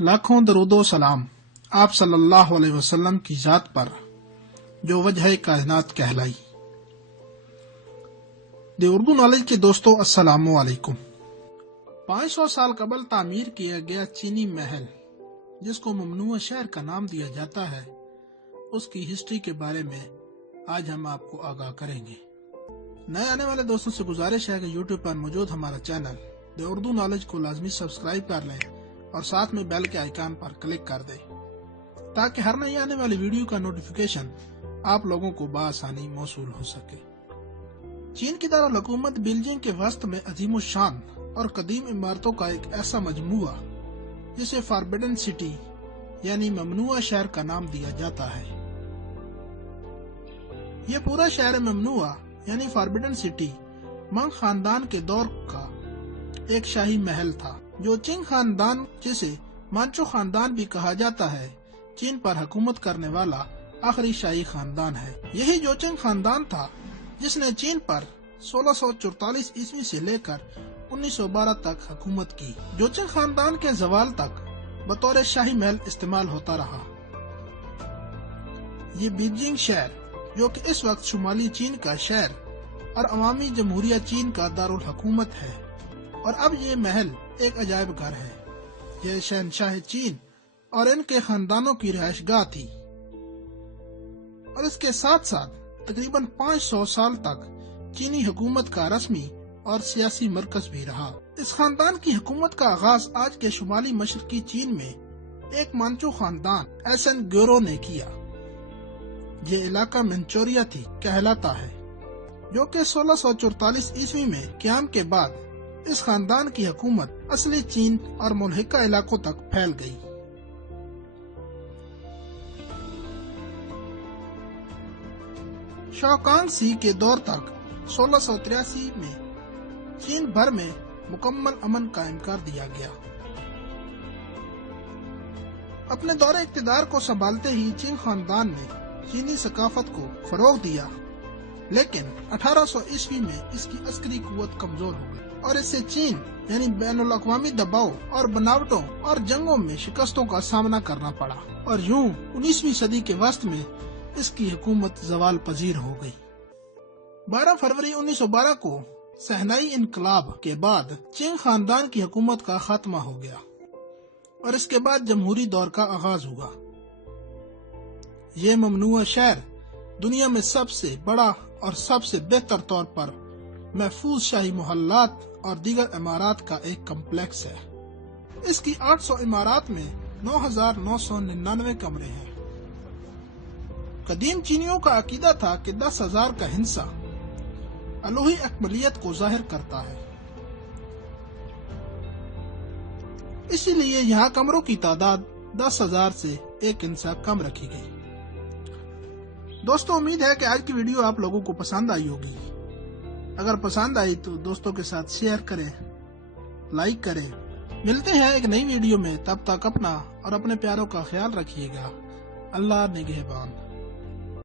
लाखों दरूदो सलाम आप सल्लल्लाहु अलैहि वसल्लम की जात पर जो वजह कायनात कहलाई। द उर्दू नॉलेज के दोस्तों अस्सलामु अलैकुम। 500 साल कबल तामीर किया गया चीनी महल जिसको ममनुआ शहर का नाम दिया जाता है, उसकी हिस्ट्री के बारे में आज हम आपको आगाह करेंगे। नए आने वाले दोस्तों से गुजारिश है कि यूट्यूब पर मौजूद हमारा चैनल द उर्दू नॉलेज को लाजमी सब्सक्राइब कर लें और साथ में बेल के आइकन पर क्लिक कर दें ताकि हर नई आने वाली वीडियो का नोटिफिकेशन आप लोगों को बआसानी मौसूल हो सके। चीन की दारुल हुकूमत बीजिंग के वस्त में अजीम शान और कदीम इमारतों का एक ऐसा मजमुआ जिसे फॉरबिडन सिटी यानी ममनुआ शहर का नाम दिया जाता है। ये पूरा शहर ममनुआ यानी फॉरबिडन सिटी मंग खानदान के दौर का एक शाही महल था, जो चिंग खानदान जिसे मांचो खानदान भी कहा जाता है, चीन पर हुकूमत करने वाला आखिरी शाही खानदान है। यही जोचिंग खानदान था जिसने चीन पर 1644 ईस्वी से लेकर 1912 तक हुकूमत की। जोचिंग खानदान के जवाल तक बतौर शाही महल इस्तेमाल होता रहा। ये बीजिंग शहर जो कि इस वक्त शुमाली चीन का शहर और अवामी जमहूरिया चीन का दारुल हुकूमत है, और अब ये महल एक अजायब घर है। यह शहनशाह चीन और इनके खानदानों की रिहायशगाह थी और इसके साथ साथ तकरीबन 500 साल तक चीनी हुकूमत का रस्मी और सियासी मरकज भी रहा। इस खानदान की हुकूमत का आगाज आज के शुमाली मशरकी चीन में एक मांचो खानदान एसन ग्योरो ने किया। ये इलाका मंचोरिया कहलाता है, जो कि 1644 ईस्वी में क़याम के बाद इस खानदान की हुकूमत असली चीन और मुल्हिका इलाकों तक फैल गई। शौकांगसी के दौर तक 1683 में चीन भर में मुकम्मल अमन कायम कर दिया गया। अपने दौरे इक़्तिदार को संभालते ही चिंग खानदान ने चीनी सकाफत को फरोग दिया, लेकिन 1800 ईस्वी में इसकी अस्करी कुव्वत कमजोर हो गई और इससे चीन यानी बैनुल अक़वामी दबाव और बनावटों और जंगों में शिकस्तों का सामना करना पड़ा, और यूं 19वीं सदी के वस्त में इसकी हुकूमत जवाल पजीर हो गई। 12 फरवरी 1912 को सहनाई इनकलाब के बाद चिंग खानदान की हुकूमत का खात्मा हो गया और इसके बाद जमहूरी दौर का आगाज हुआ। ये ममनुआ शहर दुनिया में सबसे बड़ा और सबसे बेहतर तौर पर महफूज शाही मोहल्लात और दीगर इमारात का एक कम्प्लेक्स है। इसकी 800 इमारात में 9,999 कमरे हैं। कदीम चीनियों का अकीदा था कि 10,000 का हिस्सा अलूही अकमलियत को जाहिर करता है, इसीलिए यहाँ कमरों की तादाद 10,000 से एक हिस्सा कम रखी गई। दोस्तों, उम्मीद है कि आज की वीडियो आप लोगों को पसंद आई होगी। अगर पसंद आई तो दोस्तों के साथ शेयर करें, लाइक करें। मिलते हैं एक नई वीडियो में, तब तक अपना और अपने प्यारों का ख्याल रखिएगा। अल्लाह निगहबान।